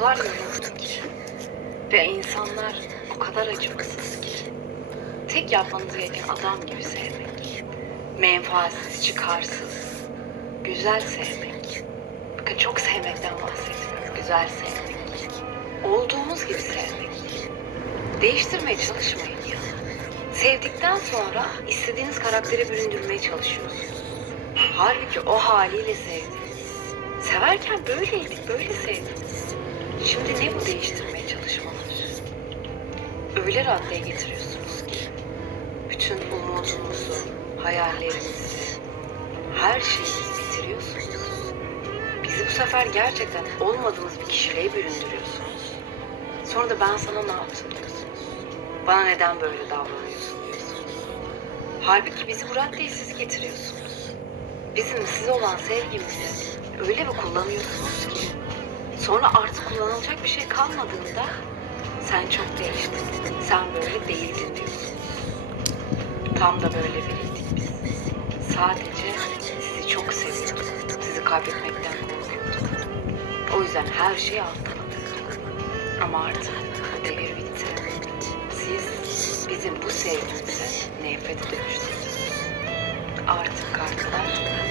kadar yoruldu ki. Ve insanlar o kadar acımasız ki. Tek yapmanız gereken adam gibi sevmek. Menfaatsiz, çıkarsız. Güzel sevmek. Bakın çok sevmekten bahsediyoruz. Güzel sevmek. Olduğumuz gibi sevmek. Değiştirmeye çalışmayın. Sevdikten sonra istediğiniz karaktere büründürmeye çalışıyorsunuz. Halbuki o haliyle sevdiniz. Severken böyleydik, böyle sevdiniz. Şimdi ne bu değiştirmeye çalışmalar? Öyle raddeye getiriyorsunuz ki bütün umudumuzu, hayallerimizi, her şeyimizi bitiriyorsunuz. Bizi bu sefer gerçekten olmadığımız bir kişiliğe büründürüyorsunuz. Sonra da ben sana ne yaptım diyorsunuz. Bana neden böyle davranıyorsun diyorsunuz. Halbuki bizi bu raddeye siz getiriyorsunuz. Bizim size olan sevgimizi öyle bir kullanıyorsunuz ki sonra artık kullanılacak bir şey kalmadığında sen çok değiştin, sen böyle değildin diyorsunuz. Tam da böyle biriydik biz. Sadece sizi çok seviyorduk. Sizi kaybetmekten korkuyorduk. O yüzden her şeyi atlattık. Ama artık devir bitti. Siz bizim bu sevgimize nefrete dönüştünüz. Artık kartlar